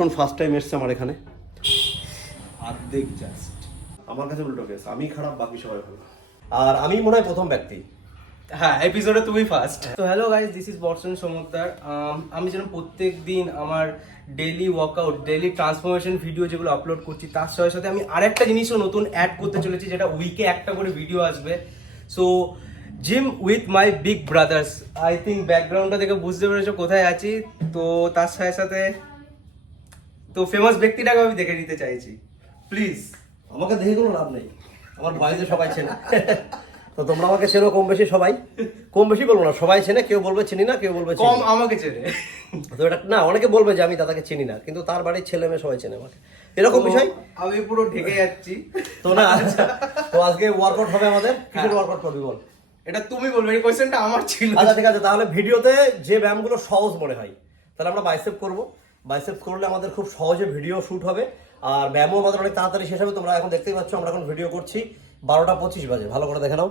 দর্শন first time এসছে আমার এখানে, অর্ধেক জাস্ট আমার কাছে উল্টো কেস, আমি খারাপ বাকি সবাই ভালো, আর আমি মনে হয় প্রথম ব্যক্তি। হ্যাঁ, এপিসোডে তুমি ফার্স্ট। তো হ্যালো গাইস, দিস ইজ বর্ষণ সমুদ্র। আমি যেন প্রত্যেক দিন আমার daily workout, daily transformation video যেগুলো আপলোড করছি, তার সাথে সাথে আমি আরেকটা জিনিসও নতুন অ্যাড করতে চলেছি, যেটা উইকে একটা করে ভিডিও আসবে। So gym with my big brothers. I think ব্যাকগ্রাউন্ডটা দেখে বুঝতে পেরেছো কোথায় আছি। তো তার সাথে সাথে তো ফেমাস ব্যক্তিটাকে আমি দেখে নিতে চাইছি, প্লিজ। আমাকে দেখে কোনো লাভ নেই, আমার ভয়েসে সবাই চেনে। তো তোমরা আমাকে চেনো কম বেশি, সবাই কম বেশি বলবো না, সবাই চেনে, কেউ বলবে চিনি না, কেউ বলবে কম আমাকে চেনে। তো এটা না, অনেকে বলবে যে আমি দাদাকে চিনি না, কিন্তু তার বাড়ির ছেলে মেয়ে সবাই চেনে আমাকে, এরকম বিষয়। আমি পুরো ঢেকে যাচ্ছি তো না, তো আজকে ওয়ার্কআউট হবে আমাদের। কিসের ওয়ার্কআউট করবি বল? এটা তুমি বলবে, এই কোশ্চেনটা আমার ছিল। আচ্ছা ঠিক আছে, তাহলে ভিডিওতে যে ব্যায়ামগুলো সহজ মনে হয়, তাহলে আমরা বাইসেপ করব। বাইসেপ করলে আমাদের খুব সহজে ভিডিও শুট হবে, আর ব্যায়ামও আমাদের অনেক তাড়াতাড়ি শেষ হবে। তোমরা এখন দেখতেই পাচ্ছ আমরা এখন ভিডিও করছি 12টা 25 বাজে, ভালো করে দেখে নাও।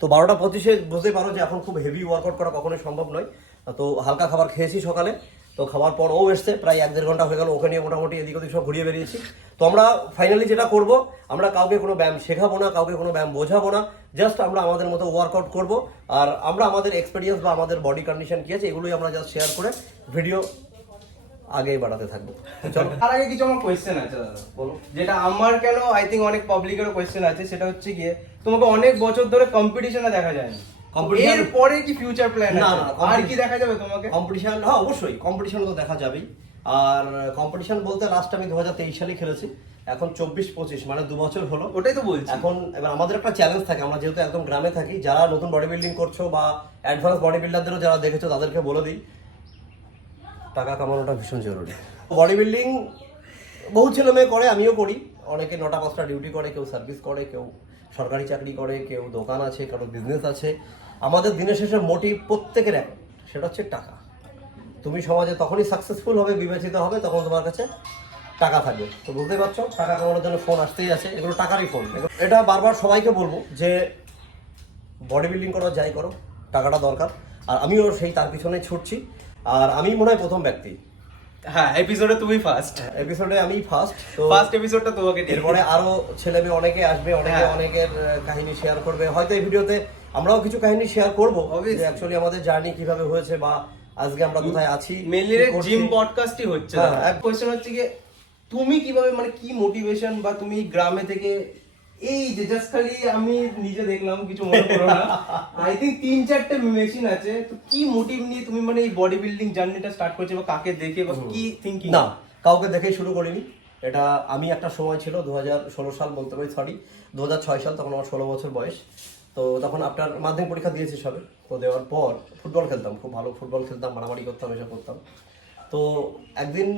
তো 12টা 25-এ বুঝতেই পারো যে এখন খুব হেভি ওয়ার্কআউট করা কখনোই সম্ভব নয়। তো হালকা খাবার খেয়েছি সকালে, তো খাবার পর ও এসছে, প্রায় 1-1.5 ঘন্টা হয়ে গেল, ওকে নিয়ে মোটামুটি এদিক ওদিক সব ঘুরিয়ে বেরিয়েছি। তো আমরা ফাইনালি যেটা করব, আমরা কাউকে কোনো ব্যায়াম শেখাবো না, কাউকে কোনো ব্যায়াম বোঝাবো না, জাস্ট আমরা আমাদের মতো ওয়ার্কআউট করব। আর আমরা আমাদের এক্সপিরিয়েন্স বা আমাদের বডি কন্ডিশন কি আছে এগুলোই আমরা জাস্ট শেয়ার করে ভিডিও আগেই বাড়াতে থাকবো। চলো। তার আগে কিছু আমার কোয়েশ্চেন আছে দাদা, বলো। যেটা আমার কেন আই থিঙ্ক অনেক পাবলিকেরও কোয়েশ্চেন আছে। সেটা হচ্ছে গিয়ে, তোমাকে অনেক বছর ধরে কম্পিটিশনে দেখা যায় না, Competition- এর পরে কি ফিউচার প্ল্যান না, আছে? না, আর কি দেখা যাবে তোমাকে? কম্পিটিশন, হ্যাঁ অবশ্যই কম্পিটিশন তো দেখা যাবেই। আর কম্পিটিশন বলতে লাস্ট আমি 2023 সালে খেলেছি, এখন 24-25 মানে 2 বছর হলো। ওটাই তো বলছি। এখন এবার আমাদের একটা চ্যালেঞ্জ থাকে, আমরা যেহেতু একদম গ্রামে থাকি, যারা নতুন বডি বিল্ডিং করছো বা অ্যাডভান্স বডি বিল্ডারদেরও যারা দেখেছো তাদেরকে বলে দিই, টাকা কামানোটা ভীষণ জরুরি। বডি বিল্ডিং বহু ছেলে মেয়ে করে, আমিও করি। অনেকে 9টা 5টা ডিউটি করে, কেউ সার্ভিস করে, কেউ সরকারি চাকরি করে, কেউ দোকান আছে, কারো বিজনেস আছে। আমাদের দিনের শেষে মোটিভ প্রত্যেকের এক, সেটা হচ্ছে টাকা। তুমি সমাজে তখনই সাকসেসফুল হবে, বিবেচিত হবে, তখন তোমার কাছে টাকা থাকবে। তো বুঝতেই পারছো, টাকা কামানোর জন্য ফোন আসতেই আছে, এগুলো টাকারই ফোন। এটা বারবার সবাইকে বলবো যে বডি বিল্ডিং করো, যাই করো, টাকাটা দরকার। আর আমিও সেই তার পিছনে ছুটছি, আর আমি মনে হয় প্রথম ব্যক্তি। হ্যাঁ, এপিসোডে তুমি ফার্স্ট। এপিসোডে আমি ফার্স্ট। তো ফার্স্ট এপিসোডটা তোমাকে নিয়ে। এরপরে আরো ছেলে মেয়ে অনেকে আসবে, অনেকে অনেকের কাহিনী শেয়ার করবে। হয়তো এই ভিডিওতে আমরাও কিছু কাহিনী শেয়ার করবো, যে অ্যাকচুয়ালি আমাদের জার্নি কিভাবে হয়েছে বা আজকে আমরা কোথায় আছি। মেইনলি জিম পডকাস্টই হচ্ছে। কোশ্চেন হচ্ছে কি, তুমি কিভাবে, মানে কি মোটিভেশন, বা তুমি গ্রামে থেকে এই যে জাস্ট খালি আমি নিজে দেখলাম, কিছু মনে করো না, আই থিঙ্ক 3-4টে মেশিন আছে, তো কি মোটিভ নিয়ে তুমি মানে এই বডি বিল্ডিং জার্নিটা স্টার্ট করেছো, বা কাকে দেখে, বা কি থিঙ্কিং? না, কাউকে দেখেই শুরু করিনি। এটা আমি একটা সময় ছিল 2016 সাল বলতে পারি, সরি 2006 সাল, তখন আমার 16 বছর বয়স। তো তখন আপনার মাধ্যমিক পরীক্ষা দিয়েছি সবে। তো দেওয়ার পর ফুটবল খেলতাম, খুব ভালো ফুটবল খেলতাম, মারামারি করতাম, এসব করতাম। তো একদিন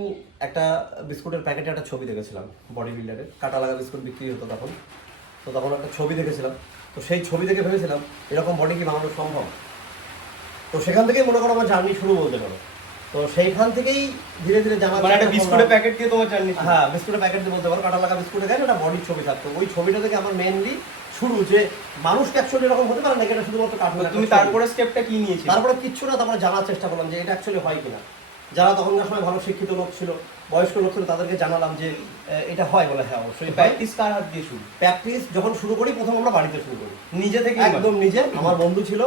একটা বিস্কুটের প্যাকেটে একটা ছবি দেখেছিলাম, বডি বিল্ডারের কাটা লাগা বিস্কুট বিক্রি হতো তখন। তো তখন একটা ছবি দেখেছিলাম, তো সেই ছবি দেখে ভেবেছিলাম এরকম বডি কি বানানো সম্ভব। তো সেখান থেকেই মনে করো আমার জার্নি শুরু বলতে পারো। তো সেইখান থেকেই ধীরে ধীরে জানা, মানে একটা বিস্কুটের প্যাকেট দিয়ে তোমার জার্নি? হ্যাঁ, বিস্কুটের প্যাকেট দিয়ে বলতে পারো, কাটা লাগা বিস্কুটের গায়ে একটা বডির ছবি থাকতো। ওই ছবিটা থেকে আমার মেইনলি শুরু, যে মানুষ অ্যাকচুয়ালি এরকম হতে পারে না, এটা শুধুমাত্র কার্টুন। তুমি তারপরে স্টেপটা কি নিয়েছিলে? তারপরে কিচ্ছু না, তারপরে জানার চেষ্টা করলাম যে এটা অ্যাকচুয়ালি হয় কিনা। যারা তখনকার সময় ভালো শিক্ষিত লোক ছিল, বয়স্ক লোক ছিল, তাদেরকে জানালাম যে এটা হয়, বলে হ্যাঁ অবশ্যই। প্র্যাকটিস কার হাত দিয়ে শুরু? প্র্যাকটিস যখন শুরু করি, প্রথম আমরা বাড়িতে শুরু করি, নিজে থেকে? একদম নিজে। আমার বন্ধু ছিল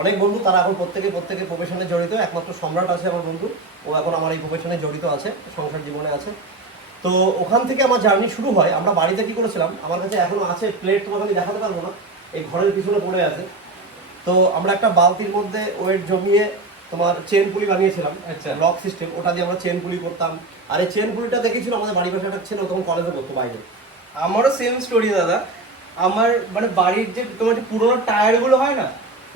অনেক বন্ধু, তারা এখন প্রত্যেকে প্রফেশনে জড়িত। একমাত্র সম্রাট আছে আমার বন্ধু, ও এখন আমার এই প্রফেশনে জড়িত আছে, সংসার জীবনে আছে। তো ওখান থেকে আমার জার্নি শুরু হয়। আমরা বাড়িতে কি করেছিলাম, আমার কাছে এখনো আছে প্লেট, তোমাকে আমি দেখাতে পারবো না, এই ঘরের পিছনে পড়ে আছে। তো আমরা একটা বালতির মধ্যে ওয়েট জমিয়ে তোমার চেন পুলি বানিয়েছিলাম, আচ্ছা, লক সিস্টেম, ওটা দিয়ে আমরা চেন পুলি করতাম। আর এই চেন পুলিটা দেখেছিল আমাদের বাড়ির পাশে একটা ছিল, তখন কলেজে পড়তো বাইরে। আমারও সেম স্টোরি দাদা। আমার মানে বাড়ির যে তোমার যে পুরোনো টায়ার গুলো হয় না,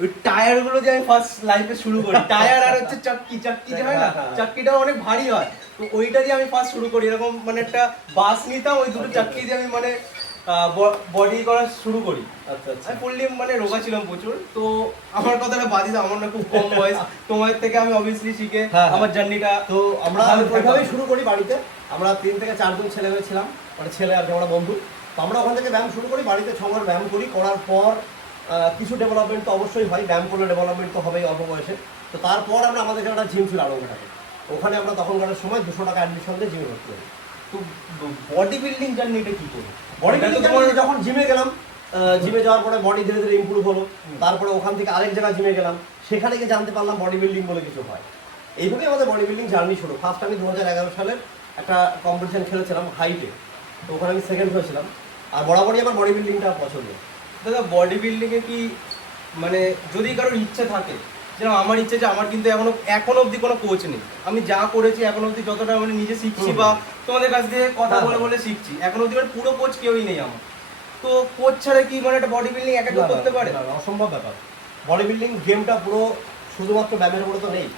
ওই টায়ার গুলো দিয়ে আমি ফার্স্ট লাইফে শুরু করি। টায়ার আর হচ্ছে চাক্কি যে হয় না, চাক্কিটাও অনেক ভারী হয়, তো ওইটা দিয়ে আমি ফার্স্ট শুরু করি। এরকম মানে একটা বাস নিতাম, ওই দুটো চাক্কি দিয়ে আমি মানে বডি করা শুরু করি। আচ্ছা আচ্ছা। আমি ফুললি মানে রোগা ছিলাম প্রচুর। তো আমার কথাটা বাদি, আমার না খুব কম বয়স, তোমার থেকে আমি অবভিয়াসলি শিখে আমার জার্নিটা। তো আমরা ওইভাবেই শুরু করি বাড়িতে। আমরা 3 থেকে 4 জন ছেলে মেয়ে ছিলাম, মানে ছেলে আর কি, আমরা বন্ধু। তো আমরা ওখান থেকে ব্যায়াম শুরু করি, বাড়িতে 6 মাস ব্যায়াম করি। করার পর কিছু ডেভেলপমেন্ট তো অবশ্যই হয়, ব্যায়াম করলে ডেভেলপমেন্ট তো হবেই অল্প বয়সে। তো তারপর আমরা আমাদের একটা জিম ছিল আড়ংঘাটাতে, ওখানে আমরা তখনকার সময় 200 টাকা অ্যাডমিশন দিয়ে জিমে ভর্তি হই। তো বডি বিল্ডিং জার্নিটা কি করে? বডি বিল্ডিং যখন জিমে গেলাম, জিমে যাওয়ার পরে বডি ধীরে ধীরে ইমপ্রুভ হলো, তারপরে ওখান থেকে আরেক জায়গায় জিমে গেলাম, সেখানে গিয়ে জানতে পারলাম বডি বিল্ডিং বলে কিছু হয়। এইভাবেই আমাদের বডি বিল্ডিং জার্নি শুরু। ফার্স্ট আমি 2011 সালের একটা কম্পিটিশন খেলেছিলাম হাইটে, তো ওখানে আমি সেকেন্ড হয়েছিলাম। আর বরাবরই আমার বডি বিল্ডিংটা পছন্দ। দাদা বডি বিল্ডিং এ কি মানে যদি কারোর ইচ্ছে থাকে, যেমন আমার ইচ্ছে যে আমার কিন্তু এখনো অবধি কোনো কোচ নেই, আমি যা করেছি এখন অবধি যতটা মানে নিজে শিখছি বা তোমাদের কাছ দিয়ে কথা বলে বলে শিখছি, এখন অবধি মানে পুরো কোচ কেউই নেই আমার। তো কোচ ছাড়া কি মানে একটা বডি বিল্ডিং একা কেউ করতে পারে? অসম্ভব ব্যাপার। বডি বিল্ডিং গেমটা পুরো শুধুমাত্র ব্যায়ামের উপরে তো নেই,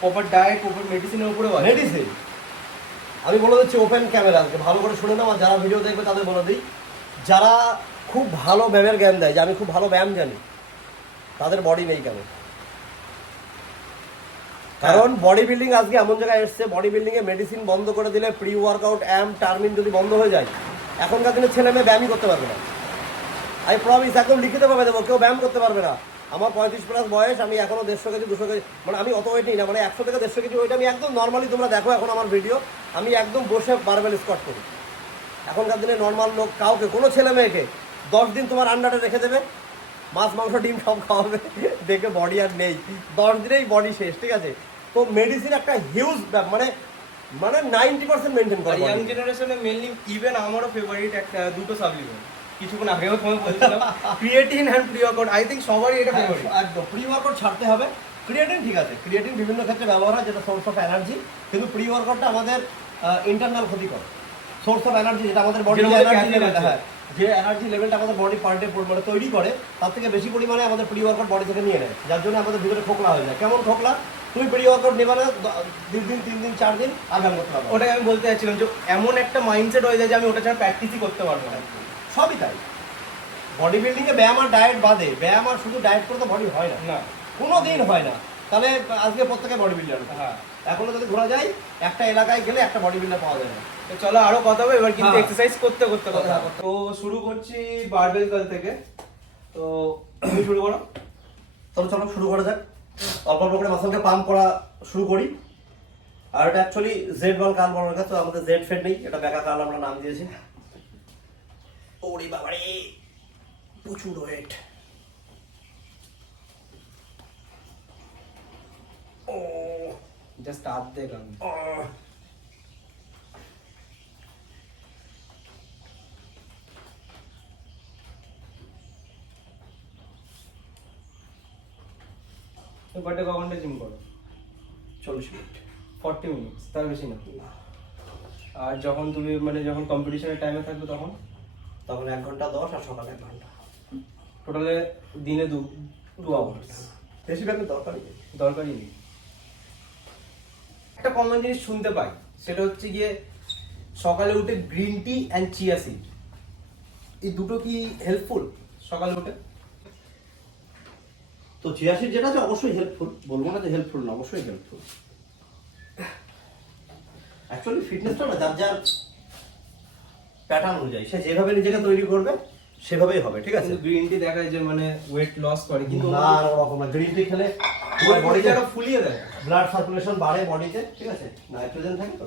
প্রপার ডায়েট, প্রপার মেডিসিনের উপরেও আছে। মেডিসিন আমি বলে দিচ্ছি ওপেন ক্যামেরা, ভালো করে শুনে নাও। আর যারা ভিডিও দেখবে তাদের বলে দিই, যারা খুব ভালো ব্যায়ামের জ্ঞান দেয়, যে আমি খুব ভালো ব্যায়াম জানি, তাদের বডি নেই কেন? কারণ বডি বিল্ডিং আজকে এমন জায়গায় এসছে, বডি বিল্ডিং এ মেডিসিন বন্ধ করে দিলে, প্রি ওয়ার্কআউট অ্যাম টার্মিন যদি বন্ধ হয়ে যায়, এখনকার দিনে ছেলে মেয়ে ব্যায়ামই করতে পারবে না। আমি প্রমিস একদম লিখিত ভাবে দেবো, কেউ ব্যায়াম করতে পারবে না। আমার 35+ বয়স, আমি এখনো 150 কেজি 200 কেজি, মানে আমি অত ওয়েট নিই না, মানে 100 থেকে 150 কেজি ওয়েট আমি একদম নর্মালি, তোমরা দেখো এখন আমার ভিডিও, আমি একদম বসে বারবেল স্কোয়াট করি। এখনকার দিনে নর্মাল লোক কাউকে, কোনো ছেলে মেয়েকে 10 দিন তোমার আন্ডারে রেখে দেবে, মাছ মাংস ডিম সব খাওয়াবে, দেখে বডি আর নেই, 10 দিনেই বডি শেষ। ঠিক আছে, তো মেডিসিন একটা হিউজ মানে 90% মেনটেন করে। ইয়াং জেনারেশনে মেইনলি ইভেন আমারও ফেভারিট একটা দুটো সাপ্লিমেন্ট, কিছুক্ষণ আগেও তোমায় বলছিলাম, creatine and pre workout. I think সবারই এটা ফেভারিট। একদম প্রি ওয়ার্কআউট ছাড়তে হবে। ক্রিয়েটিন ঠিক আছে, ক্রিয়েটিন বিভিন্ন ক্ষেত্রে ব্যবহার হয়, যেটা সোর্স অফ এনার্জি, কিন্তু প্রি ওয়ার্কআউটটা আমাদের ইন্টারনাল ক্ষতি করে। সোর্স অফ এনার্জি যেটা আমাদের বডি এনার্জি লেভেল, হ্যাঁ, যে এনার্জি লেভেলটা আমাদের বডি পার ডে মানে তৈরি করে, তার থেকে বেশি পরিমাণে আমাদের প্রি ওয়ার্কআউট বডি থেকে নিয়ে নেয়, যার জন্য আমাদের ভিতরে খোকলা হয়ে যায়। কেমন খোকলা? তুমি প্রি ওয়ার্কআউট নেবে না 2 দিন 3 দিন 4 দিন আর ব্যায়াম করতে পারবে। ওটাই আমি বলতে চাচ্ছিলাম যে এমন একটা মাইন্ডসেট হয়ে যায় যে আমি ওটা ছাড়া প্র্যাকটিসই করতে পারবো না। সবই তাই। বডি বিল্ডিং এ ব্যায়াম আর ডায়েট বাদে, ব্যায়াম আর শুধু ডায়েট করে তো বডি হয় না, না কোনো দিন হয় না। তাহলে আজকে প্রত্যেকে বডি বিল্ডার। হ্যাঁ, এখনো যদি ঘোরা যায়, একটা এলাকায় গেলে একটা বডি বিল্ডার পাওয়া যায় না। তো চলো আরো কথা হবে এবার, কিন্তু হ্যাঁ। এক্সারসাইজ করতে করতে কথা। হ্যাঁ। তো শুরু করছি বারবেল কাল থেকে। তো তুমি শুরু করো। চলো শুরু করা যাক। অল্প অল্প করে মাসলকে পাম্প করা শুরু করি। আর এটা অ্যাকচুয়ালি Z1 কাল বলার কাছে, আমাদের জেড ফেড নেই, এটা বেকা কাল আমরা নাম দিয়েছি। ওরে বাবারে, প্রচুর ওয়েট। ও জাস্ট আর্ধেক আমি। বাটে ক ঘন্টা জিম করো? 40 মিনিট, 40 মিনিটস, তার বেশি না। আর যখন তুমি মানে যখন কম্পিটিশনের টাইমে থাকবে তখন 1 ঘন্টা 10 আর সকালে 1 ঘন্টা, টোটালে দিনে 2 আওয়ার্স। বেশি ব্যায়ামের দরকারই নেই। একটা কমন জিনিস শুনতে পাই, সেটা হচ্ছে গিয়ে সকালে উঠে green tea and chia seed, এই দুটো কি হেল্পফুল সকালে উঠে? তো চিয়া সিড যেটা আছে অবশ্যই হেল্পফুল, বলবো না যে হেল্পফুল না, অবশ্যই হেল্পফুল। অ্যাকচুয়ালি ফিটনেসটা না যার যার প্যাটার্ন অনুযায়ী, সে যেভাবে নিজেকে তৈরি করবে সেভাবেই হবে। ঠিক আছে, গ্রিন টি দেখা যায় যে মানে ওয়েট লস করে, কিন্তু না ওরকম না। গ্রিন টি খেলে বডিতে আরো ফুলিয়ে দেয়, ব্লাড সার্কুলেশন বাড়ে বডিতে। ঠিক আছে, নাইট্রোজেন থাকে তো,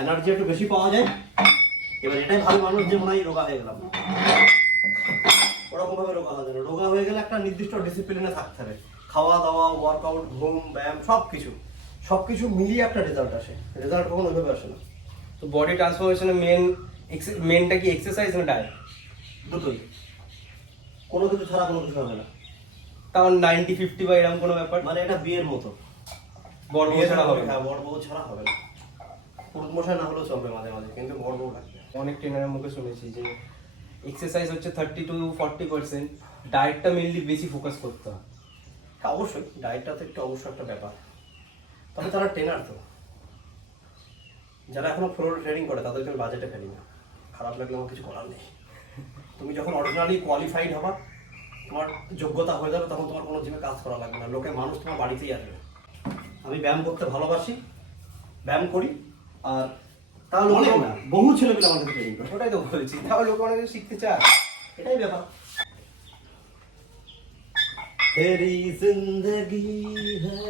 এনার্জি একটু বেশি পাওয়া যায়। এবার এটাই ভালো মানুষ যে মনে হয় রোগা হয়ে গেলাম, ওরকম ভাবে রোগা হয়ে গেল। রোগা হয়ে গেলে একটা নির্দিষ্ট ডিসিপ্লিনে থাকতে হবে, খাওয়া দাওয়া, ওয়ার্কআউট, ঘুম, ব্যায়াম, সবকিছু মিলিয়ে একটা রেজাল্ট আসে। রেজাল্ট কখনো ওইভাবে আসে না। তো বডি ট্রান্সফরমেশনের মেনটা কি এক্সারসাইজ না ডায়েট? দুটোই, কোনো কিছু ছাড়া কোনো কিছু হবে না। তাও 90-50 বা এরকম কোনো ব্যাপার? মানে এটা বিয়ের মতো, বড় বউ ছাড়া হবে না। হ্যাঁ, বড় বউ ছাড়া হবে না। পুরুষ মশাই না হলেও চলবে মাঝে মাঝে, কিন্তু বড় বউ লাগবে। অনেক ট্রেনারের মুখে শুনেছি যে এক্সারসাইজ হচ্ছে 30-40%, ডায়েটটা মেইনলি বেশি ফোকাস করতে হয়। হ্যাঁ অবশ্যই, ডায়েটটা তো একটু অবশ্যই একটা ব্যাপার। তবে তারা ট্রেনার তো, যারা এখনো ফ্লোর ট্রেনিং করে তাদেরকে আমি বাজেটে ফেলি না। খারাপ লাগলে আমার কিছু করার নেই। তুমি যখন অরিজিনালি কোয়ালিফাইড হবা, তোমার যোগ্যতা হয়ে যাবে, তখন তোমার কোনো জিমে কাজ করা লাগবে না। মানুষ তোমার বাড়িতেই আসবে। আমি ব্যায়াম করতে ভালোবাসি, ব্যায়াম করি, আর তাহলে অনেক না, বহু ছেলেমেয়ে আমাদের ট্রেনিং করে। ওটাই তো বলছি, তাহলে লোক অনেকে শিখতে চায়, এটাই ব্যাপার। तेरी जिंदगी है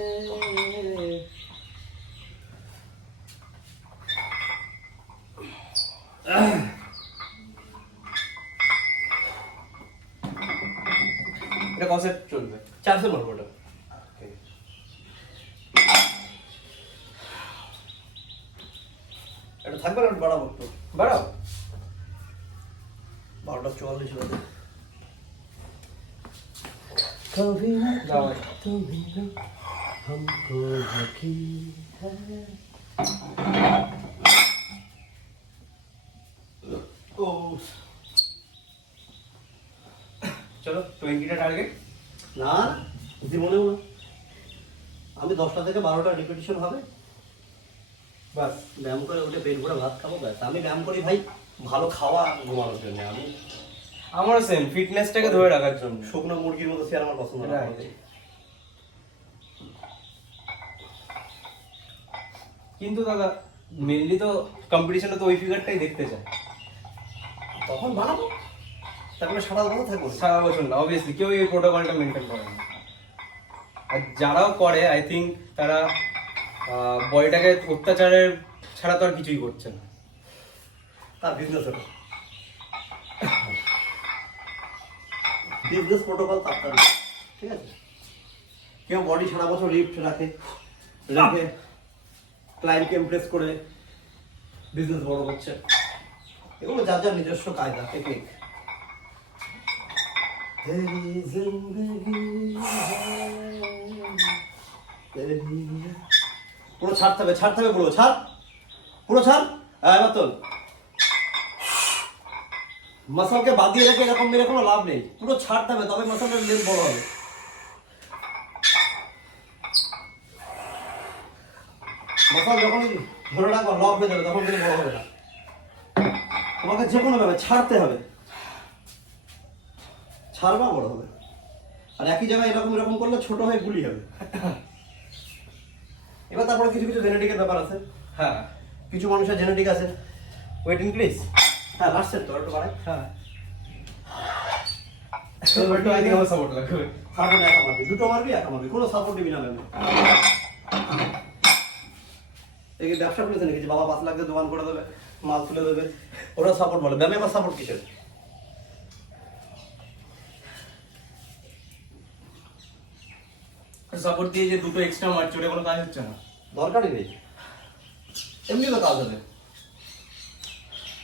এটা কত সেট চলবে? 4 সেট মারবো ওটা। এটা থাকবে না, বাড়াবো একটু। বাড়াও। 12:44 বাজে। দাও। हमको यकीन है। ও চলো 20টা টার্গেট। না জীবনেও না, আমি 10টা থেকে 12টা রিপিটিশন হবে, বাস। ব্যায়াম করে উঠে পেট ভরে ভাত খাবো, ব্যাস। আমি ব্যায়াম করি ভাই ভালো খাওয়া ঘুমানোর জন্য। আমি আমারও সেম, ফিটনেসটাকে ধরে রাখার জন্য। শুকনো মুরগির মতো চেয়ার আমার পছন্দ না। Right. কিন্তু দাদা মেনলি তো কম্পিটিশনে তো ওই ফিগারটাই দেখতে চায়। তখন বানাবো, তারপরে সারা বছর থাকবো। সারা বছর না, অবভিয়াসলি কেউ এই প্রোটোকলটা মেনটেন করে না। আর যারাও করে আই থিঙ্ক তারা বডিটাকে অত্যাচারের ছাড়া তো আর কিছুই করছে না। তার বিজনেস ওটা, বিজনেস প্রোটোকল তার, ঠিক আছে। কেউ বডি সারা বছর লিফট রেখে ক্লায়েন্টকে ইমপ্রেস করে বিজনেস বড় করছে। এগুলো যার যার নিজস্ব কায়দা, টেকনিক। পুরো ছাড়তে হবে পুরো ছাড়, পুরো ছাড়। এবার তোল। মাসলকে বাঁধিয়ে রেখে এরকম মেরে কোনো লাভ নেই, পুরো ছাড়তে হবে, তবে মাসলের লেন্থ বড় হবে। মাসল যখনই ধরে রাখবো লক হয়ে যাবে, তখন কিন্তু বড় হবে না। তোমাকে যে কোনো ভাবে ছাড়তে হবে, ছাড়বা বড় হবে। আর একই জায়গায় এরকম করলে ছোট হয়ে গুলি হবে। এবার তারপরে কিছু কিছু জেনেটিকের ব্যাপার আছে। হ্যাঁ, কিছু মানুষের জেনেটিক আছে। Weight increase. হ্যাঁ, লাস্ট সেট তো একটু বাড়াই। হ্যাঁ, একটু আগে আমার সাপোর্ট লাগবে। সাপোর্ট একা মারবি, দুটো মারবি, একা মারবি, কোনো সাপোর্ট দিবি না ম্যাম। এই ব্যবসা করেছে নাকি যে বাবা 5 লাখ দিয়ে দোকান করে দেবে, মাল তুলে দেবে, ওরা সাপোর্ট বলে। ব্যায়ামে আবার সাপোর্ট কিসের? সাপোর্ট দিয়ে যে দুটো এক্সট্রা মারছে ওটা কোনো কাজ হচ্ছে না। দরকারই নেই, এমনি তো কাজ হবে।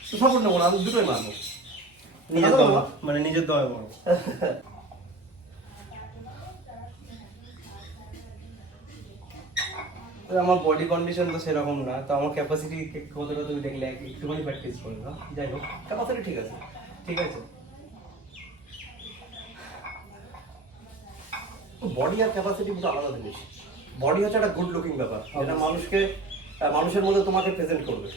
তো সাপোর্ট নেবো না, আমি দুটোই মারবো। নিজের দম, মানে নিজের দমে বড়। আমার বডি কন্ডিশন তো সেরকম না, তো আমার ক্যাপাসিটি কতটা তুমি দেখলে একটুখানি প্র্যাকটিস করবে না। যাই হোক, ক্যাপাসিটি ঠিক আছে। ঠিক আছে। বডি আর ক্যাপাসিটি দুটো আলাদা জিনিস। বডি হচ্ছে একটা গুড লুকিং ব্যাপার, যেটা Obviously. মানুষের মধ্যে তোমাকে প্রেজেন্ট করবে।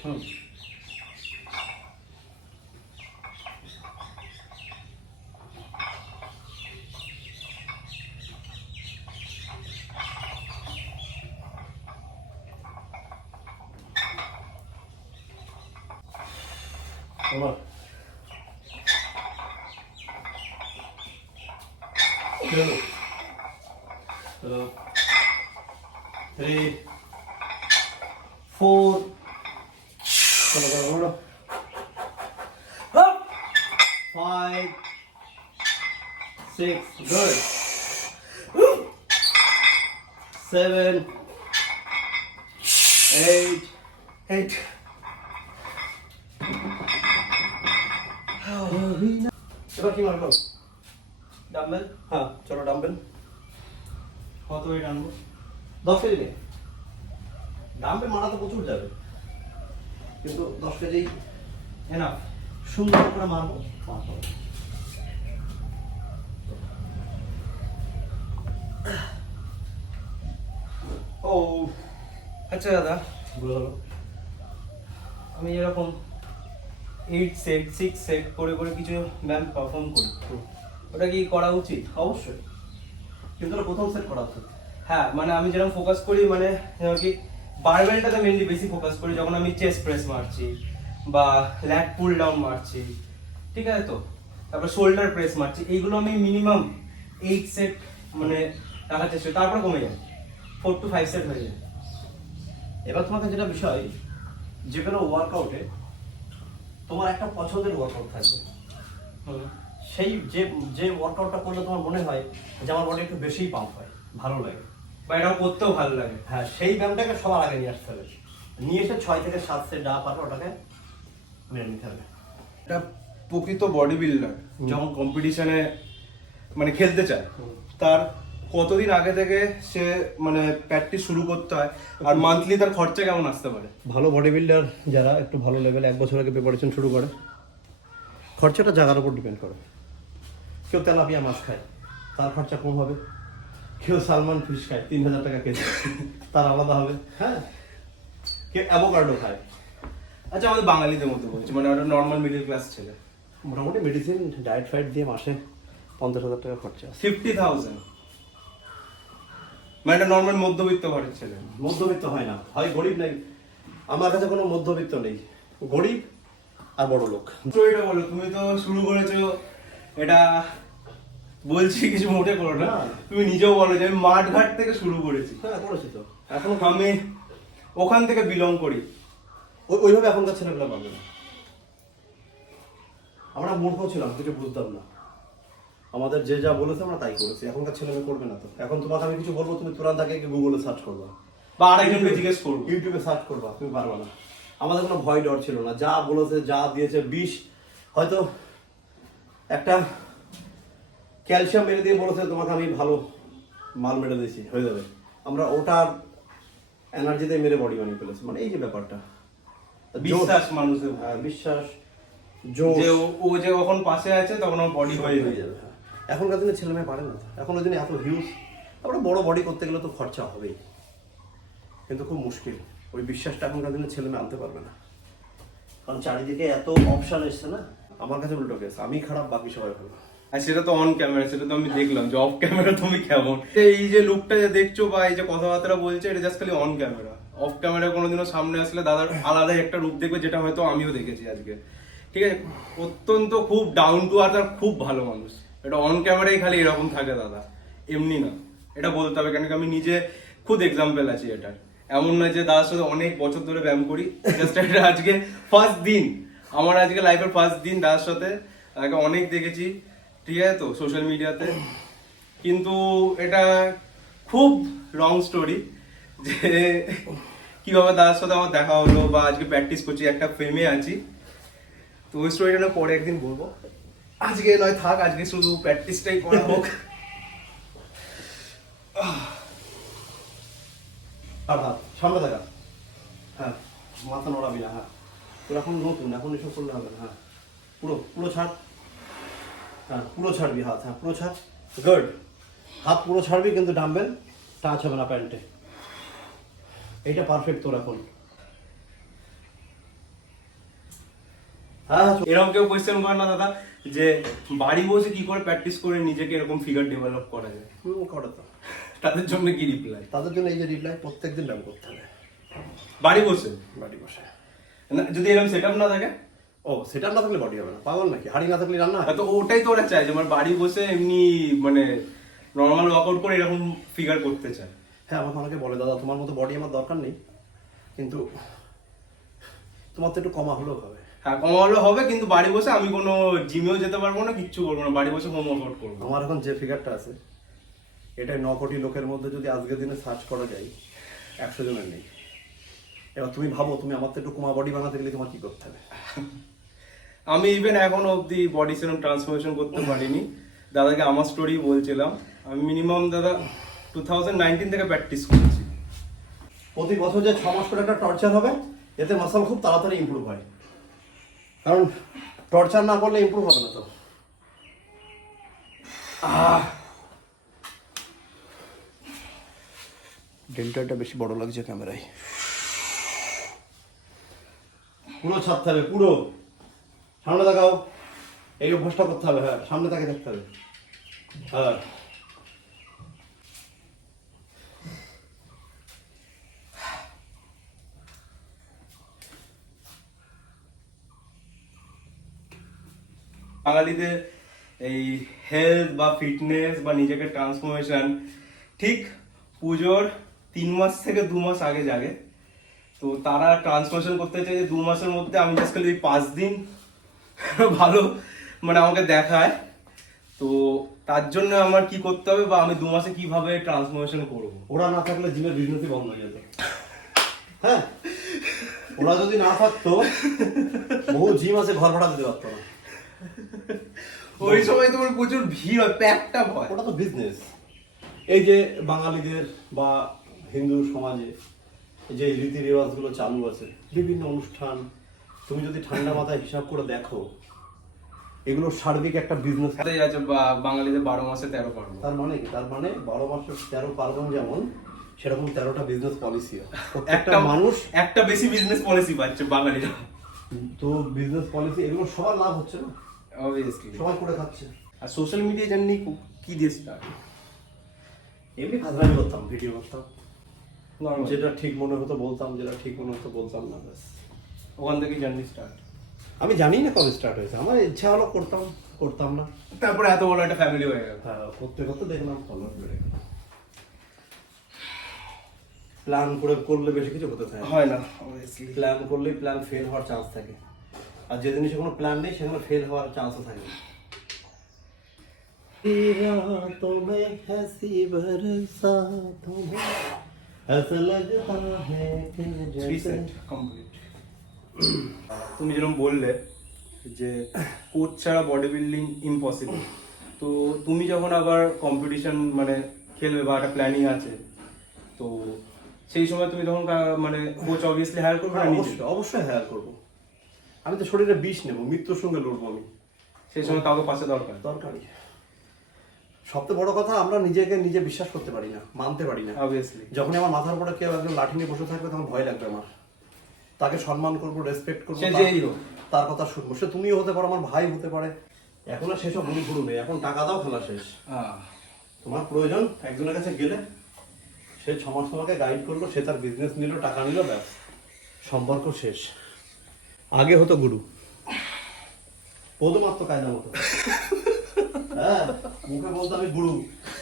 তোমার Hello. 3, 4. Come on. 5, 6. Good. 7, 8. 8 এবার কি মারবো? ডাম্বেল। হ্যাঁ, চলো ডাম্বেল। কত ওয়েট আনবো? 10 কেজি নেই, ডাম্বেল মারা তো প্রচুর যাবে, কিন্তু 10 কেজি এনাফ। সুন্দর করে মারবো। ও আচ্ছা দাদা, বুঝে গেল। আমি এরকম 8 সেট 6 সেট করে করে কিছু ব্যায়াম পারফর্ম করি, ওটা কি করা উচিত? অবশ্যই, কিন্তু ওটা প্রথম সেট করা উচিত। হ্যাঁ, মানে আমি যেরকম ফোকাস করি, মানে যেমন কি বারবেলটাতে মেনলি বেশি ফোকাস করি যখন আমি চেস্ট প্রেস মারছি বা ল্যাট পুল ডাউন মারছি, ঠিক আছে তো, তারপর শোল্ডার প্রেস মারছি, এইগুলো আমি মিনিমাম 8 সেট মানে রাখার চেষ্টা করি, তারপর কমে যায়, 4 to 5 সেট হয়ে যায়। এবার তোমাকে যেটা বিষয়, যে কোনো ওয়ার্কআউটে তোমার একটা পছন্দের ওয়ার্কআউট থাকবে, সেই যে যে ওয়ার্কআউটটা করলে তোমার মনে হয় যে আমার বডি একটু বেশিই পাম্প হয়, ভালো লাগে, বা এটা করতেও ভালো লাগে। হ্যাঁ সেই ব্যায়ামটাকে সবার আগে নিয়ে আসতে হবে। নিয়ে এসে 6 থেকে 7 সেট ডা পারবে ওটাকে মেরে নিতে হবে। একটা প্রকৃত বডি বিল্ডার যখন কম্পিটিশনে মানে খেলতে চায়, তার কতদিন আগে থেকে সে মানে প্র্যাকটিস শুরু করতে হয়, আর মান্থলি তার খরচা কেমন আসতে পারে? ভালো বডি বিল্ডার যারা একটু ভালো লেভেলে 1 বছর আগে প্রিপারেশন শুরু করে, খরচাটা জায়গার উপর ডিপেন্ড করে। কেউ তেলাপিয়া মাছ খায়, তার খরচা কম হবে। কেউ সালমান ফিশ খায় 3000 টাকা কেজি, তার আলাদা হবে। হ্যাঁ, কেউ অ্যাভোকাডো খায়। আচ্ছা, আমাদের বাঙালিদের মধ্যে বলছি, মানে ওটা নর্মাল মিডল ক্লাস ছেলে, মোটামুটি মেডিসিন ডায়েট ফাইট দিয়ে মাসে 50,000 টাকা খরচা আছে। 50,000, মানে এটা নর্মাল মধ্যবিত্ত ঘরের ছেলে। মধ্যবিত্ত হয় না, হয় গরিব নাই। আমার কাছে কোনো মধ্যবিত্ত নেই, গরিব আর বড় লোক। তো এটা বলো, তুমি তো শুরু করেছো এটা, বলছি কিছু মোটে করো না, তুমি নিজেও বলো যে আমি মাঠ ঘাট থেকে শুরু করেছি। হ্যাঁ করেছি তো, এখন আমি ওখান থেকে বিলং করি। ওইভাবে এখনকার ছেলেগুলো পাবে না। আমরা মূর্খ ছিলাম, কিছু বুঝতাম না, আমাদের যে যা বলেছে আমরা তাই করেছি। এখনকার ছেলে মেয়ে করবে না তো। এখন তোমাকে আমি কিছু বলবো, তুমি তুরান্ত আগে গুগলে সার্চ করবা বা আরেকজনকে জিজ্ঞেস করবো, ইউটিউবে সার্চ করবা, তুমি পারবা না। আমাদের কোনো ভয় ডর ছিল না, যা বলেছে যা দিয়েছে বিষ, হয়তো একটা ক্যালসিয়াম মেরে দিয়ে বলেছে তোমাকে আমি ভালো মাল মেরে দিয়েছি, হয়ে যাবে। আমরা ওটার এনার্জিতে মেরে বডি বানিয়ে ফেলেছি। মানে এই যে ব্যাপারটা, বিশ্বাস মানুষের, হ্যাঁ বিশ্বাস, যে ও যে কখন পাশে আছে তখন আমার বডি হয়ে যাবে। হ্যাঁ। এখনকার দিনে ছেলে মেয়ে পারে না, এখন ওই দিনে এত হিউজ। তারপরে বড় বডি করতে গেলে তো খরচা হবেই, কিন্তু খুব মুশকিল। ওই বিশ্বাসটা এখনকার দিনে ছেলে মেয়ে আনতে পারবে না, কারণ চারিদিকে এত অপশন এসছে না। আমার কাছে উল্টো কেস, আমি খারাপ বাকি সবাই ভালো। আর সেটা তো অন ক্যামেরা, সেটা তো আমি দেখলাম যে অফ ক্যামেরা তুমি কেমন। এই যে লুকটা যে দেখছো বা এই যে কথাবার্তা বলছে, এটা জাস্ট খালি অন ক্যামেরা। অফ ক্যামেরা কোনোদিনও সামনে আসলে দাদার আলাদা একটা রূপ দেখবে, যেটা হয়তো আমিও দেখেছি আজকে। ঠিক আছে, অত্যন্ত খুব ডাউন টু আর্থ আর খুব ভালো মানুষ। এটা অন ক্যামেরাই খালি এরকম থাকে দাদা, এমনি না। এটা বলতে হবে, কেন কি আমি নিজে খুদ এক্সাম্পল আছি এটার। এমন নয় যে দাদার সাথে অনেক বছর ধরে ব্যায়াম করি, জাস্ট এটা আজকে ফার্স্ট দিন, আমার আজকে লাইফের ফার্স্ট দিন দাদার সাথে। আগে অনেক দেখেছি, ঠিক আছে তো, সোশ্যাল মিডিয়াতে, কিন্তু এটা খুব লং স্টোরি যে কিভাবে দাদার সাথে আমার দেখা হলো বা আজকে প্র্যাকটিস করছি, একটা ফ্রেমে আছি। তো ওই স্টোরিটা না পরে একদিন বলবো, আজকে নয় থাক, আজকে শুধু প্র্যাকটিসটাই করা হোক। আর হাত সামনে দেখা, হ্যাঁ মাথা নড়াবি না। হ্যাঁ তোর এখন নতুন, এখন এসব করলে হবে না। হ্যাঁ পুরো পুরো ছাড়, হ্যাঁ পুরো ছাড়বি হাত, হ্যাঁ পুরো ছাড়, গুড। হাত পুরো ছাড়বি কিন্তু ডাম্বেল টাচ হবে না প্যান্টে। এইটা পারফেক্ট তোর এখন। হ্যাঁ এরকম কেউ কোয়েশ্চেন করে না দাদা যে বাড়ি বসে কি করে প্র্যাকটিস করে নিজেকে এরকম ফিগার ডেভেলপ করা যায়? করে তো। তাদের জন্য কি রিপ্লাই? তাদের জন্য এই যে রিপ্লাই, প্রত্যেকদিন ব্যায়াম করতে হবে বাড়ি বসে। বাড়ি বসে না, যদি এরকম সেটআপ না থাকে? ও সেটার না থাকলে বডি হবে না, পাগল নাকি? হাড়ি না থাকলে রান্না? তো ওটাই তো ওরা চায় যে আমার বাড়ি বসে এমনি মানে নর্মাল ওয়ার্কআউট করে এরকম ফিগার করতে চায়। হ্যাঁ আমাকে অনেকে বলে দাদা তোমার মতো বডি আমার দরকার নেই, কিন্তু তোমার তো একটু কমা হলেও হবে। হ্যাঁ কমালো হবে, কিন্তু বাড়ি বসে আমি কোনো জিমেও যেতে পারবো না, কিচ্ছু করবো না, বাড়ি বসে হোম ওয়ার্কআউট করবো। আমার এখন যে ফিগারটা আছে, এটাই 9 কোটি লোকের মধ্যে যদি আজকের দিনে সার্চ করা যায় 100 জনের নেই। এবার তুমি ভাবো, তুমি আমার তো একটু কমা বডি বানাতে গেলে তোমার কি করতে হবে? আমি ইভেন এখনো অব্দি বডি সেরম ট্রান্সফরমেশন করতে পারিনি। দাদাকে আমার স্টোরি বলছিলাম, আমি মিনিমাম দাদা 2019 থেকে প্র্যাকটিস করছি। প্রতি বছর যে 6 মাস করে একটা টর্চার হবে, এতে মাসল খুব তাড়াতাড়ি ইমপ্রুভ হয়, কারণ টর্চার না করলে ইমপ্রুভ হবে না তো। ডেল্টাটা বেশি বড় লাগছে ক্যামেরায়। পুরো ছাড়তে হবে, পুরো সামনে তাকাও, এই অভ্যাসটা করতে হবে। হ্যাঁ সামনে তাকে দেখতে হবে। হ্যাঁ বাঙালিদের এই হেলথ বা ফিটনেস বা নিজেকে ট্রান্সফরমেশন ঠিক পুজোর 3 মাস থেকে 2 মাস আগে জাগে। তো তারা ট্রান্সফরমেশন করতে চাই যে 2 মাসের মধ্যে আমি জাস্ট খালি 5 দিন ভালো মানে আমাকে দেখায়। তো তার জন্য আমার কি করতে হবে বা আমি 2 মাসে কিভাবে ট্রান্সফরমেশন করব? ওরা না থাকলে জিমের বিজনেসই বন্ধ হয়ে যেত। হ্যাঁ, ওরা যদি না থাকতো বহু জিম আছে ঘর ভাড়া দিতে পারতো না। ওই সময় তোমার প্রচুর ভিড় হয়, প্যাকটা হয়। ওটা তো বিজনেস। এই যে বাঙালিদের বা হিন্দু সমাজে যে রীতি রেওয়াজগুলো চালু আছে, বিভিন্ন অনুষ্ঠান, তুমি যদি ঠান্ডা মাথায় হিসাব করে দেখো, এগুলো সার্বিক একটা বিজনেস। সাথে আছে বাঙালিদের 12 মাসে 13 পার্বণ। তার মানে কি? তার মানে 12 মাসে 13 পার্বণ যেমন, সেরকম 13টা বিজনেস পলিসি। একটা মানুষ একটা বেশি বিজনেস পলিসি পাচ্ছে বাঙালিরা। তো বিজনেস পলিসি এগুলো সবার লাভ হচ্ছে না, অবভিয়াসলি সবাই করে খাচ্ছে। আর সোশ্যাল মিডিয়া জানি কি দিয়ে স্টার্ট, এমনি ফাজলামি করতাম, ভিডিও করতাম, নরমাল যেটা ঠিক মনে হতো বলতাম, যেটা ঠিক মনে হতো বলতাম না, ব্যাস। ওখান থেকে জার্নি স্টার্ট। আমি জানি না কবে স্টার্ট হয়েছে, আমার ইচ্ছা হলো করতাম, করতাম না। তারপরে এত বড় একটা ফ্যামিলি হয়ে গেল। হ্যাঁ, করতে করতে দেখলাম ফলোয়ার বেড়ে গেল। প্ল্যান করে করলে বেশি কিছু হতে থাকে হয় না, অবভিয়াসলি প্ল্যান করলেই প্ল্যান ফেল হওয়ার চান্স থাকে, আর যে জিনিসে কোনো প্ল্যান নেই সেখানে ফেল হওয়ার চান্সও থাকে না। रातों में हंसी बरसातों में ऐसा लगता है कि जैसे কমপ্লিট। তুমি যেরকম বললে যে কোচ ছাড়া বডি বিল্ডিং ইম্পসিবল, তো তুমি যখন আবার কম্পিটিশন মানে খেলবে বা একটা প্ল্যানিং আছে, তো সেই সময় তুমি তখন মানে কোচ অবভিয়াসলি হায়ার করবে না? নিজে অবশ্যই অবশ্যই হায়ার করবো। আমি তো শরীরে বিষ নেবো, মৃত্যুর সঙ্গে লড়বো আমি। সেই সময় কাউকে পাশে দরকার। দরকারি। সবচেয়ে বড় কথা, আমরা নিজেকে নিজে বিশ্বাস করতে পারি না, মানতে পারি না। অবভিয়াসলি যখন আমার মাথার উপরে কেউ একজন লাঠি নিয়ে বসে থাকবে, তখন ভয় লাগবে আমার। তাকে সম্মান করবো, রেসপেক্ট করবো, সে যেই হোক। তার কথা শুনবো। সে তুমিও হতে পারো, আমার ভাই হতে পারে। এখন আর সেসব গুরু গুরু নেই, এখন টাকা দাও, খেলা শেষ। তোমার প্রয়োজন একজনের কাছে গেলে, সে 6 মাস তোমাকে গাইড করলো, সে তার বিজনেস নিল, টাকা নিল, ব্যাস, সম্পর্ক শেষ। আগে হতো গুরু, পদমাত্র কায়দা মতো। হ্যাঁ, মুখে বলতো আমি গুরু,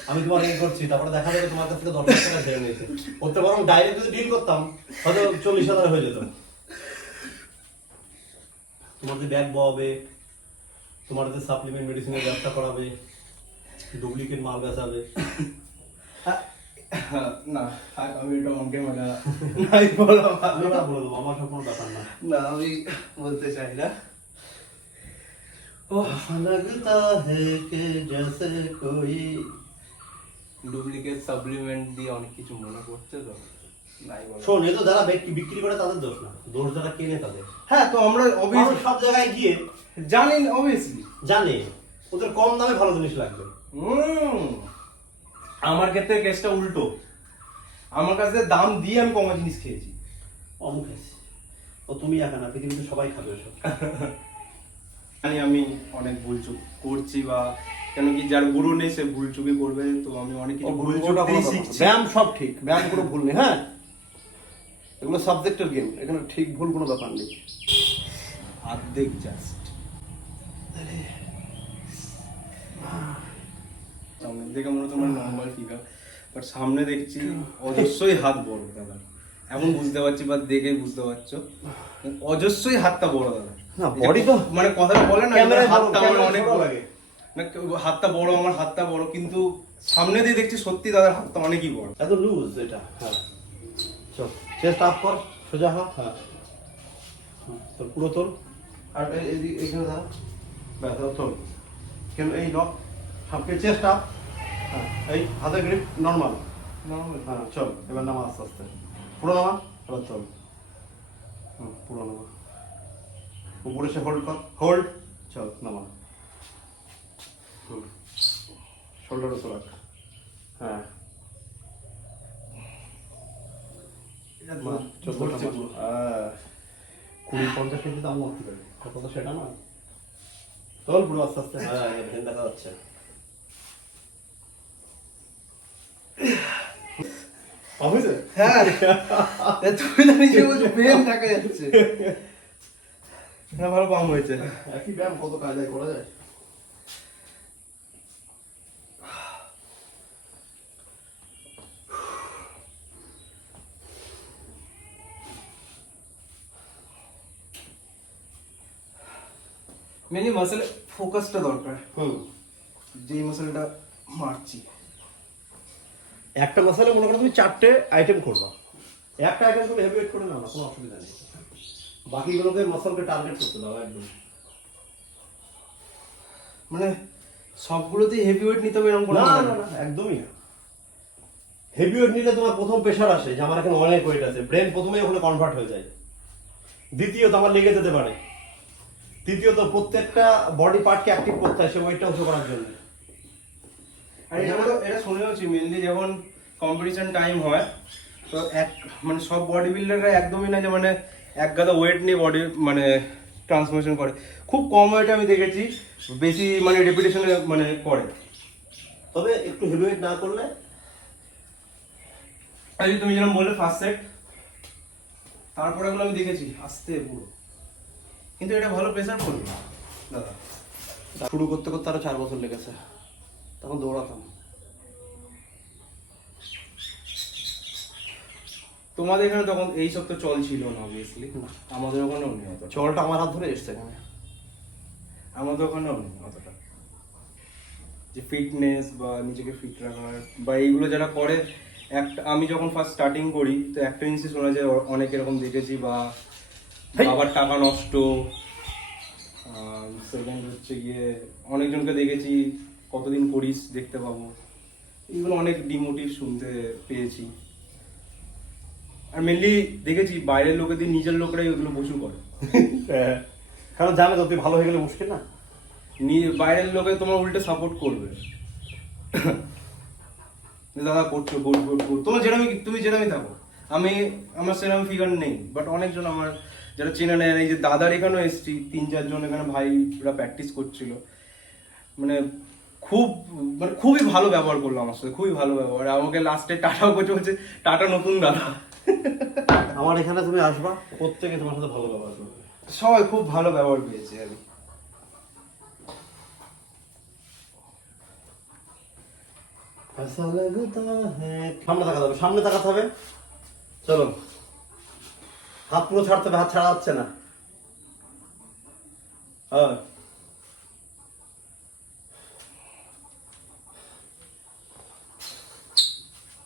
আমি তোমার এই করছি, তারপরে দেখা যাবে তোমার কাছ থেকে 10,000 টাকা ছেড়ে নিয়েছে। করতে বরং ডাইরেক্ট যদি ডিল করতাম, হয়তো 40,000 হয়ে যেত। তোমার যে ব্যাগ বওয়াবে, তোমার যে সাপ্লিমেন্ট মেডিসিনের ব্যবসা করাবে, ডুপ্লিকেট মাল বেচাবে। না, আমি এটা অঙ্কে মানে নাই বলো, আমি না বলে দেবো, আমার সব কোনো ব্যাপার না। না আমি বলতে চাই না। लगता है कि जैसे कोई ডুপ্লিকেট সাপ্লিমেন্ট দিয়ে অনেক কিছু মনে করছে তো, নাই বলো। শোন, এ তো যারা বিক্রি করে তাদের দোষ না, দোষ যারা কেনে তাদের। হ্যাঁ, তো আমরা মানুষ অবভিয়াসলি সব জায়গায় গিয়ে জানি, অবভিয়াসলি জানে ওদের কম দামে ভালো জিনিস লাগবে। আমার ক্ষেত্রে কেসটা উল্টো, আমার কাছে দাম দিয়ে আমি কমা জিনিস খেয়েছি। অমুক আছে, ও তুমি একা না, পৃথিবীতে সবাই খাবে ওসব। জানি আমি অনেক ভুলচুক করছি, বা কেন কি যার গুরু নেই সে ভুলচুকই করবে, তো আমি অনেক কিছু ভুল করতেই শিখছি। ব্যায়াম সব ঠিক, ব্যায়াম কোনো ভুল নেই। হ্যাঁ, এগুলো সাবজেক্টের গেম, এখানে ঠিক ভুল কোনো ব্যাপার নেই। অর্ধেক জাস্ট সামনে দেখে মনে হচ্ছে আমার নর্মাল ফিগার, বাট সামনে দেখছি অজস্রই হাত বড় দাদা। এখন বুঝতে পারছি, বা দেখে বুঝতে পারছো অজস্রই হাতটা বড় দাদা। না, বডি তো মানে কথাটা বলে না, ক্যামেরায় হাতটা আমার ক্যামেরায় অনেক ছোট বড় লাগে। না, হাতটা বড়, আমার হাতটা বড়, কিন্তু সামনে দিয়ে দেখছি সত্যি দাদার হাতটা অনেকই বড়। এত লুজ এটা। হ্যাঁ, চল চেস্ট আপ কর, সোজা হ। হ্যাঁ, তোর পুরো তোল, আর এইখানে দাঁড়া, ব্যাস, তোল। কেন এই লক, সবকে চেস্ট আপ। হ্যাঁ, এই হাতের গ্রিপ নর্মাল। হ্যাঁ, চল এবার নামা আস্তে আস্তে, পুরো নামা, এবার চল। পুরো নামা, উপরে সে হোল্ড কর, হোল্ড, চল নামা। শোল্ডার উপর রাখ। হ্যাঁ, 20-50 কেজি দাম মারতে পারি, কথা তো সেটা না। চল পুরো আস্তে আস্তে। হ্যাঁ, ভেন দেখা যাচ্ছে। অফিসে হ্যাঁ, তুমি তো নিজে বলছো পেন দেখা যাচ্ছে। হ্যাঁ, ভালো পাম হয়েছে। একই ব্যায়াম কত কায়দায় করা যায়। মেনলি মাসেল ফোকাসটা দরকার, হুম। যেই মাসেলটা মারছি। একটা মশলা মনে করো তুমি 4টে আইটেম করবা, একটা আইটেম তুমি হেভি ওয়েট করে নাও না, কোনো অসুবিধা নেই। বাকিগুলোকে মশলাকে টার্গেট করতে দাও একদম। মানে সবগুলোতেই হেভি ওয়েট নিতে হবে এরকম কোনো না ব্যাপার না না। না, একদমই না। হেভি ওয়েট নিলে তোমার প্রথম প্রেশার আসে যে আমার এখানে অনেক ওয়েট আছে, ব্রেন প্রথমেই ওখানে কনভার্ট হয়ে যায়। দ্বিতীয়ত আমার লেগে যেতে পারে। তৃতীয়ত প্রত্যেকটা বডি পার্টকে অ্যাক্টিভ করতে হয় সে ওয়েটটা উঁচু করার জন্য। আর এটা শুনেওছি মেনলি যখন কম্পিটিশন টাইম হয় তো মানে সব বডি বিল্ডাররা একদমই না যে মানে এক গাদা ওয়েট নিয়ে বডি মানে ট্রান্সফরমেশন করে। খুব কম ওয়েটে আমি দেখেছি বেশি মানে রেপিটেশনে মানে করে। তবে একটু হেভি ওয়েট না করলে আর যদি তুমি যেরকম বললে ফার্স্ট সেট, তারপরে এগুলো আমি দেখেছি আস্তে পুরো, কিন্তু এটা ভালো প্রেসার পড়বে দাদা। শুরু করতে করতে আরো 4 বছর লেগেছে, তখন দৌড়াতাম। তোমাদের এখানে তখন এই সব তো চল ছিল না অবভিয়াসলি, আমাদের ওখানেও নেই অতটা। চলটা আমার হাত ধরে এসছে এখানে। আমাদের ওখানেও নেই অতটা যে ফিটনেস বা নিজেকে ফিট রাখার বা এইগুলো যারা করে। আমি যখন ফার্স্ট স্টার্টিং করি তো একটা জিনিসই শোনা যায়, অনেক এরকম দেখেছি বা বাবার টাকা নষ্ট, সেকেন্ড হচ্ছে গিয়ে অনেকজনকে দেখেছি কতদিন করিস দেখতে পাবো, এগুলো অনেক ডিমোটিভ শুনতে পেয়েছি। আর মেনলি দেখেছি বাইরের লোকেদের নিজের লোকরাই ওগুলো প্রচুর করে। কারণ জানে তো তুই ভালো হয়ে গেলে মুশকিল না। বাইরের লোকে তোমার উল্টে সাপোর্ট করবে, দাদা করছো গুড গুড গুড, তুমি যেরকমই থাকো। আমার সেরকম ফিগার নেই, বাট অনেকজন আমার যারা চেনা নেয়, এই যে দাদার এখানেও এসেছি 3-4 জন এখানে ভাইরা প্র্যাকটিস করছিল, মানে খুবই ভালো ব্যবহার করলো আমার সাথে, খুবই ভালো ব্যবহার। আমাকে লাস্টে টাটাও করছে, বলছে টাটা নতুন দাদা। আমার এখানে তুমি আসবা, প্রত্যেকে তোমার সাথে ভালো ব্যবহার করবে। সবাই খুব ভালো ব্যবহার পেয়েছে আমি। সামনে তাকাতে হবে, সামনে তাকাতে হবে। চলো, হাত পুরো ছাড়তে হবে, হাত ছাড়া যাচ্ছে না।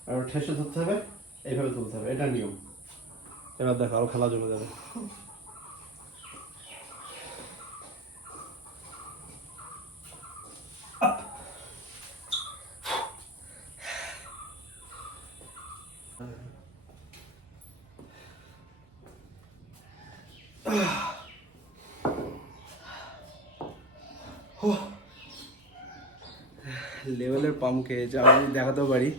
আর ঠেসে ধরতে হবে, এইভাবে তুলতে হবে, এটা নিয়ম। এবার দেখো আরো খেলা জমে যাবে। লেভেলের পাম্প খেয়েছে, আমি দেখাতেও পারি।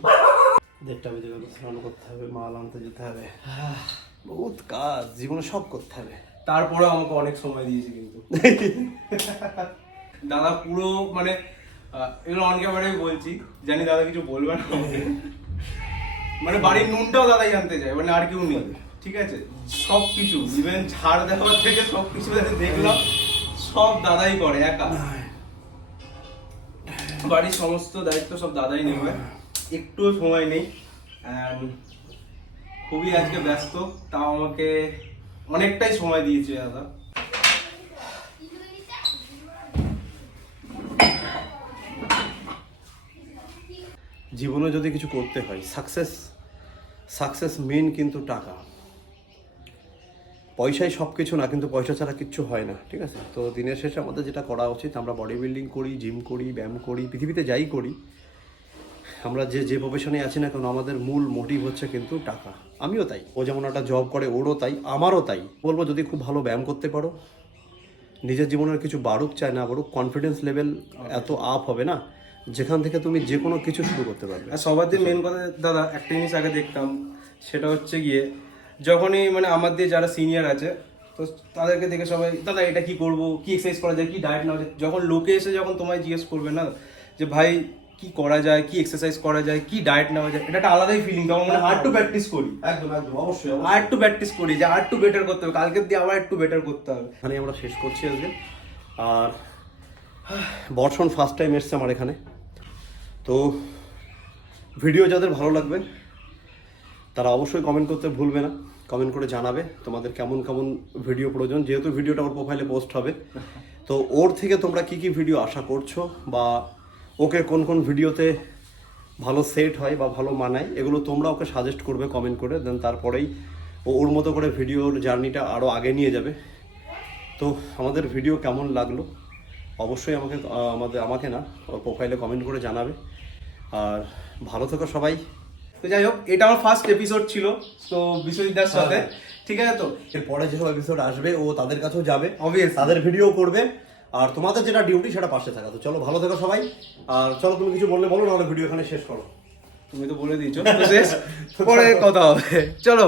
1:30 বেজে গেল, স্নান করতে হবে, মাল আনতে যেতে হবে, বহুত কাজ, জীবনে সব করতে হবে। তারপরে আমাকে অনেক সময় দিয়েছে কিন্তু দাদা পুরো মানে এগুলো অন ক্যামেরায় বলছি, জানি দাদা কিছু বলবে না আমাকে। মানে বাড়ির নুনটাও দাদাই আনতে যায়, মানে আর কেউ নেই, ঠিক আছে? সব কিছু ইভেন ঝাড় দেওয়ার থেকে সব কিছু দেখলাম সব দাদাই করে একা। বাড়ির সমস্ত দায়িত্ব সব দাদাই নেবে, একটুও সময় নেই। খুবই আজকে ব্যস্ত, তাও আমাকে অনেকটাই সময় দিয়েছে দাদা। জীবনে যদি কিছু করতে হয়, সাকসেস মেন কিন্তু টাকা। পয়সাই সব কিছু না, কিন্তু পয়সা ছাড়া কিচ্ছু হয় না, ঠিক আছে? তো দিনের শেষে আমাদের যেটা করা উচিত, আমরা বডি বিল্ডিং করি, জিম করি, ব্যায়াম করি, পৃথিবীতে যাই করি, আমরা যে প্রফেশনে আছি না কেন, আমাদের মূল মোটিভ হচ্ছে কিন্তু টাকা। আমিও তাই, ও যেমন একটা জব করে ওরও তাই, আমারও তাই। বলবো যদি খুব ভালো ব্যায়াম করতে পারো, নিজের জীবনের কিছু বাড়ুক চাই না বাড়ুক, কনফিডেন্স লেভেল এত আপ হবে না, যেখান থেকে তুমি যে কোনো কিছু শুরু করতে পারবে। আর সবার দিয়ে মেন কথা দাদা, একটা জিনিস আগে দেখতাম, সেটা হচ্ছে গিয়ে যখনই মানে আমার দিয়ে যারা সিনিয়র আছে তো তাদেরকে দেখে সবাই দাদা এটা কি করব, কি এক্সারসাইজ করা যায়, কি ডায়েট নেওয়া যায়। যখন লোকে এসে যখন তোমায় জিজ্ঞেস করবে না যে ভাই কি করা যায়, কি এক্সারসাইজ করা যায়, কি ডায়েট নেওয়া যায়, এটা একটা আলাদাই ফিলিং। তখন মানে আর একটু প্র্যাকটিস করি, একদম অবশ্যই আর একটু প্র্যাকটিস করি যে আর একটু বেটার করতে হবে, কালকের দিয়ে আবার একটু বেটার করতে হবে। এখানে আমরা শেষ করছি আজকে। আর বর্ষণ ফার্স্ট টাইম এসছে আমার এখানে, তো ভিডিও যাদের ভালো লাগবে তারা অবশ্যই কমেন্ট করতে ভুলবে না, কমেন্ট করে জানাবে তোমাদের কেমন কেমন ভিডিও প্রয়োজন। যেহেতু ভিডিওটা ওর প্রোফাইলে পোস্ট হবে, তো ওর থেকে তোমরা কি কি ভিডিও আশা করছো বা ওকে কোন কোন ভিডিওতে ভালো সেট হয় বা ভালো মানায় এগুলো তোমরা ওকে সাজেস্ট করবে কমেন্ট করে, দেন তারপরেই ও ওর মতো করে ভিডিওর জার্নিটা আরও আগে নিয়ে যাবে। তো আমাদের ভিডিও কেমন লাগলো অবশ্যই আমাকে না ওর প্রোফাইলে কমেন্ট করে জানাবে। আর ভালো থেকো সবাই। তো যাই হোক, এটা আমার ফার্স্ট এপিসোড ছিল তো বিশ্বজিৎদার সাথে, ঠিক আছে? তো এরপরে যেসব এপিসোড আসবে ও তাদের কাছেও যাবে, Obvious. তাদের ভিডিও করবে, আর তোমাদের যেটা ডিউটি সেটা পাশে থাকা। তো চলো ভালো থেকো সবাই। আর চলো তুমি কিছু বললে বলো, নাহলে ভিডিও এখানে শেষ করো। তুমি তো বলে দিয়েছো, তো শেষ, পরে কথা হবে, চলো।